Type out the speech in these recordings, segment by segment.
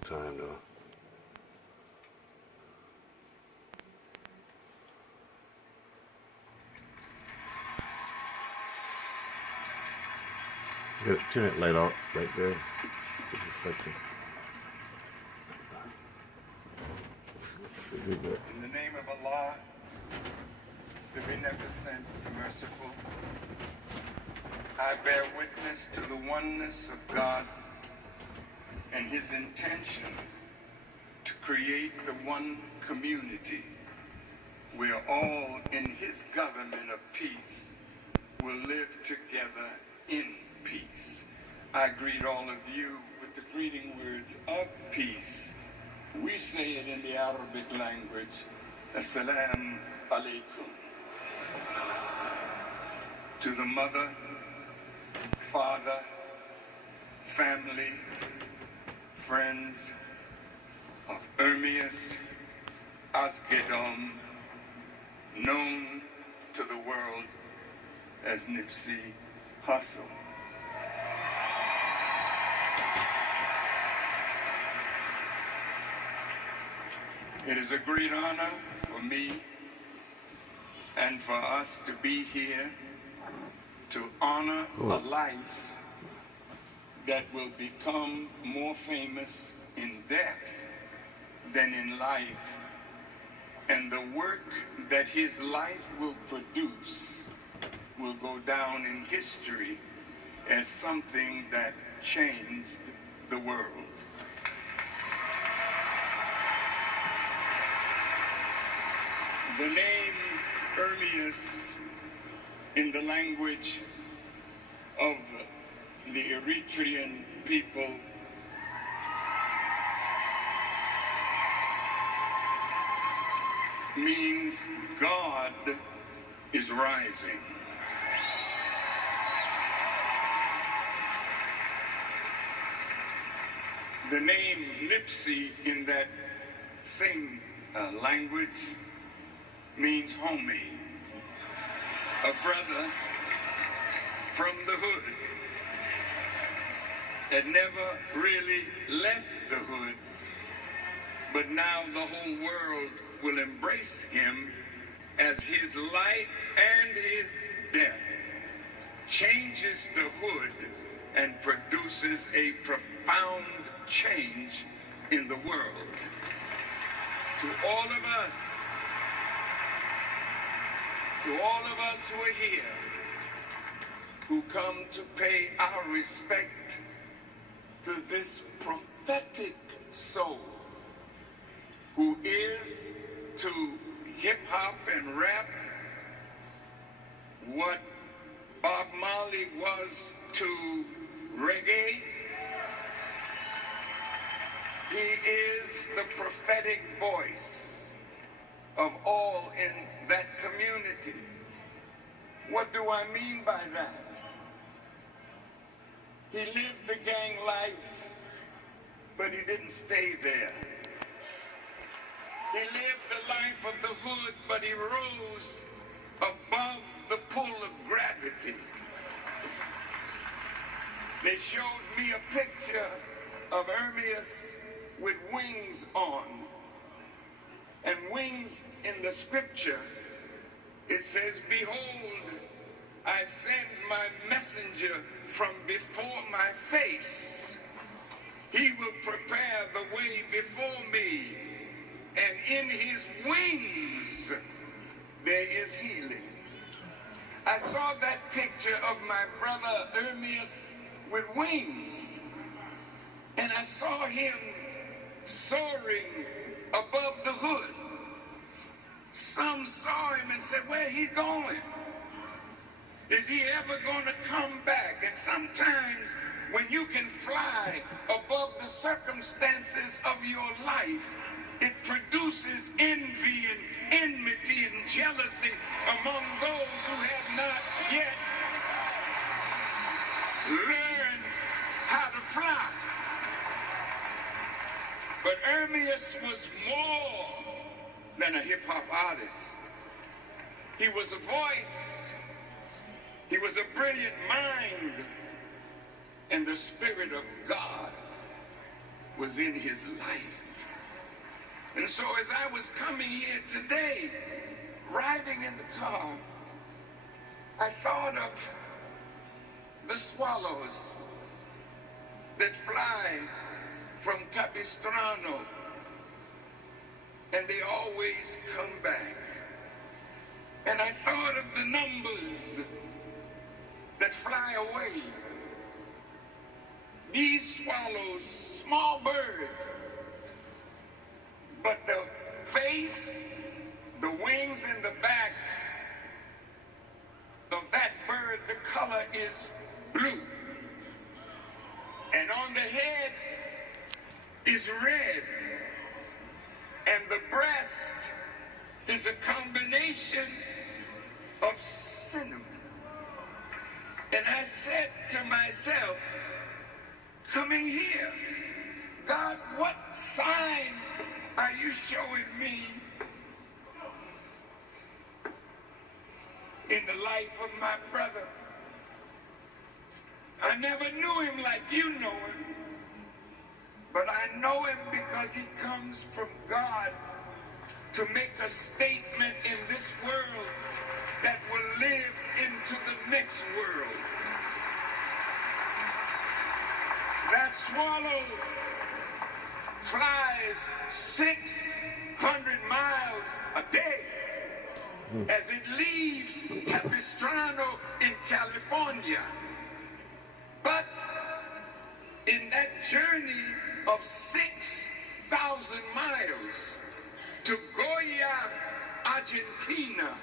cool time though. Turn that light off right there. It's reflecting. In the name of Allah, the Beneficent, the Merciful, I bear witness to the oneness of God and His intention to create the one community where all in His government of peace will live together in peace. I greet all of you with the greeting words of peace. We say it in the Arabic language, Assalamu alaikum. To the mother, father, family, friends of Ermias Asgedom, known to the world as Nipsey Hussle. It is a great honor for me and for us to be here to honor a life that will become more famous in death than in life, and the work that his life will produce will go down in history as something that changed the world. The name Ermias in the language of the Eritrean people means God is rising. The name Nipsey in that same language means homie, a brother from the hood that never really left the hood, but now the whole world will embrace him as his life and his death changes the hood and produces a profound change in the world. To all of us who are here, who come to pay our respect to this prophetic soul, who is to hip-hop and rap what Bob Marley was to reggae. He is the prophetic voice of all in that community. What do I mean by that? He lived the gang life, but he didn't stay there. He lived the life of the hood, but he rose above the pull of gravity. They showed me a picture of Ermias with wings on. And wings in the scripture, it says, "Behold, I send my messenger from before my face. He will prepare the way before me, and in his wings there is healing." I saw that picture of my brother Ermias with wings, and I saw him soaring above the hood. Some saw him and said, "Where he going? Is he ever going to come back?" And sometimes when you can fly above the circumstances of your life, it produces envy and enmity and jealousy among those who have not yet learned how to fly. But Ermias was more than a hip-hop artist. He was a voice. He was a brilliant mind and the Spirit of God. was in his life. And so as I was coming here today, riding in the car, I thought of the swallows that fly from Capistrano, and they always come back. And I thought of the numbers that fly away. These swallows, small bird, but the face, the wings, and the back of that bird, the color is blue. And on the head is red. And the breast is a combination of cinnamon. And I said to myself, coming here, God, what sign are you showing me in the life of my brother? I never knew him like you know him, but I know him because he comes from God to make a statement in this world that will live into the next world. That swallow flies 600 miles a day as it leaves Capistrano in California. But in that journey of 6,000 miles to Goya, Argentina,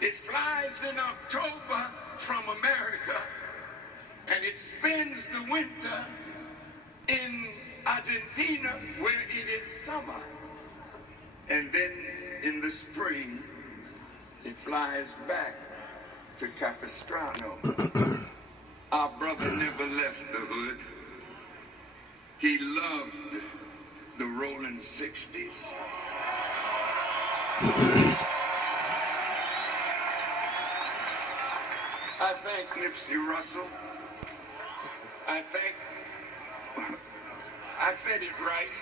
it flies in October from America, and it spends the winter in Argentina where it is summer. And then in the spring, it flies back to Capistrano. Our brother never left the hood. He loved the rolling 60s. I thank Nipsey Russell. I said it right.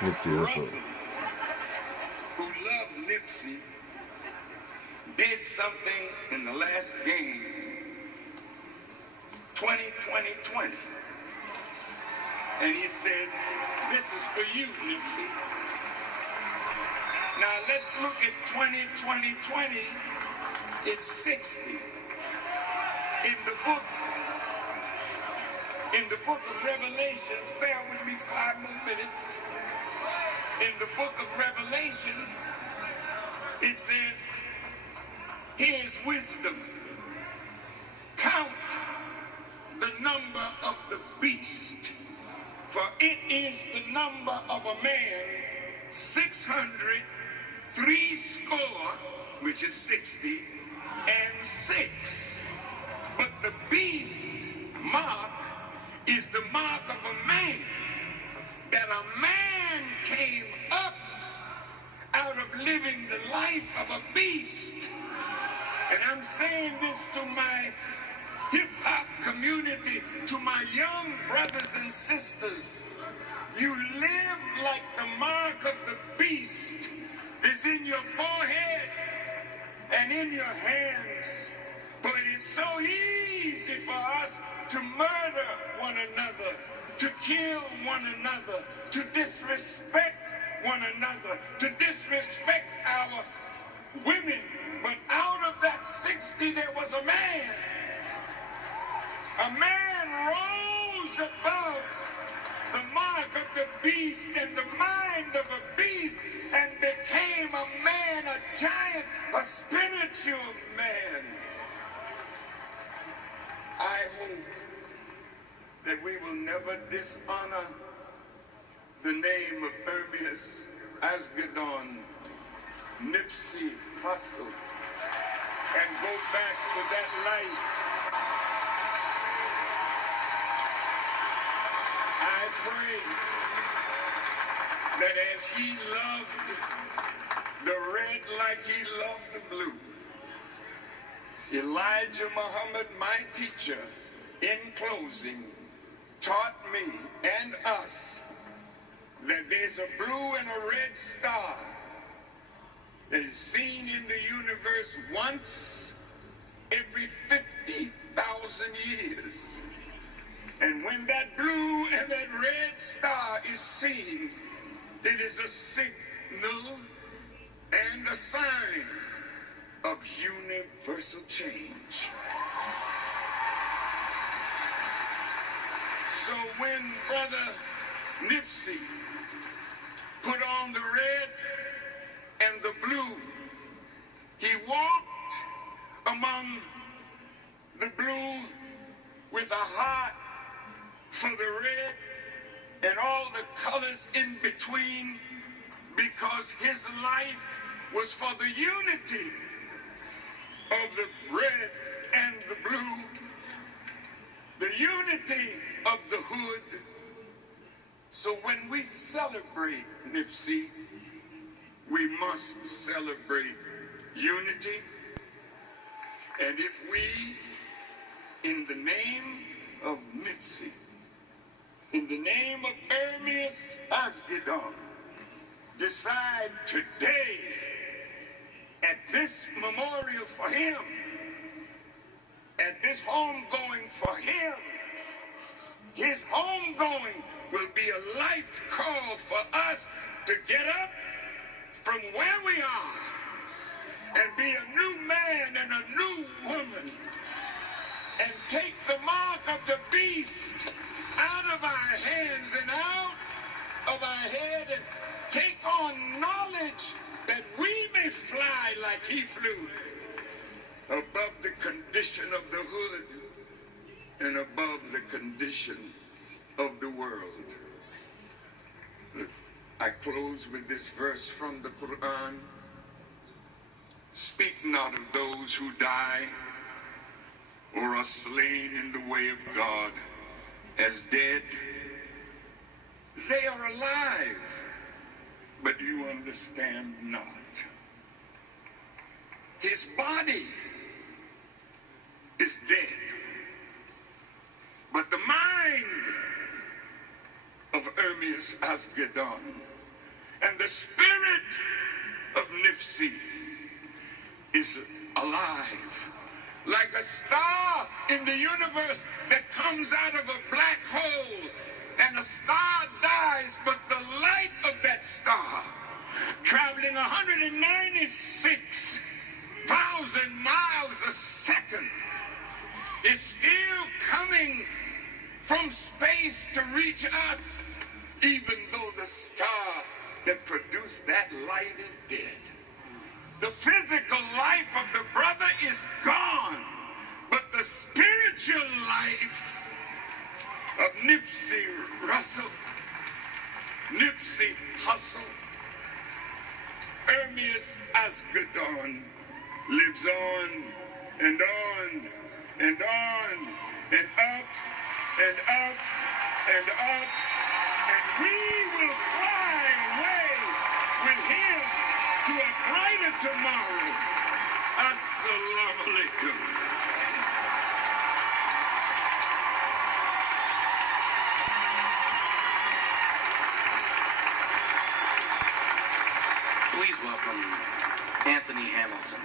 Nipsey Russell, who loved Nipsey, did something in the last game, 2020. And he said, this is for you, Nipsey. Now let's look at 2020. It's 60. In the book of Revelations, bear with me 5 more minutes. In the book of Revelations, it says, here's wisdom. Count the number of the beast, for it is the number of a man, 600, 60, which is 60, and 6. But the beast mark is the mark of a man, that a man came up out of living the life of a beast. And I'm saying this to my hip-hop community, to my young brothers and sisters. You live like the mark of the beast is in your forehead and in your hands. For it is so easy for us to murder one another, to kill one another, to disrespect one another, to disrespect our women. But out of that 60, there was a man. A man rose above the mark of the beast and the mind of a beast and became a man, a giant, a spiritual man. I hope that we will never dishonor the name of Ermias Asgadon, Nipsey Hussle, and go back to that life. I pray that as he loved the red like he loved the blue, Elijah Muhammad, my teacher, in closing, me and us that there's a blue and a red star that is seen in the universe once every 50,000 years. And when that blue and that red star is seen, it is a signal and a sign of universal change. So when Brother Nisey put on the red and the blue, he walked among the blue with a heart for the red and all the colors in between, because his life was for the unity of the red and the blue, the unity of the hood. So when we celebrate Nisey, we must celebrate unity. And if we, in the name of Nisey, in the name of Ermias Asgedon, decide today at this memorial for him, at this homegoing for him, his homegoing will be a life call for us to get up from where we are and be a new man and a new woman and take the mark of the beast out of our hands and out of our head and take on knowledge that we may fly like he flew, above the condition of the hood and above the condition of the world. I close with this verse from the Quran. Speak not of those who die or are slain in the way of God as dead. They are alive, but you understand not. His body is dead, but the mind of Ermias Asgedon and the spirit of Nisey is alive, like a star in the universe that comes out of a black hole, and a star dies, but the light of that star, traveling 196,000 miles a second, is still coming from space to reach us, even though the star that produced that light is dead. The physical life of the brother is gone, but the spiritual life of Nipsey Russell, Nipsey Hussle, Ermias Asgedon lives on and on and on and up and up and up, and we will fly away with him to a brighter tomorrow. Assalamu alaikum. Please welcome Anthony Hamilton.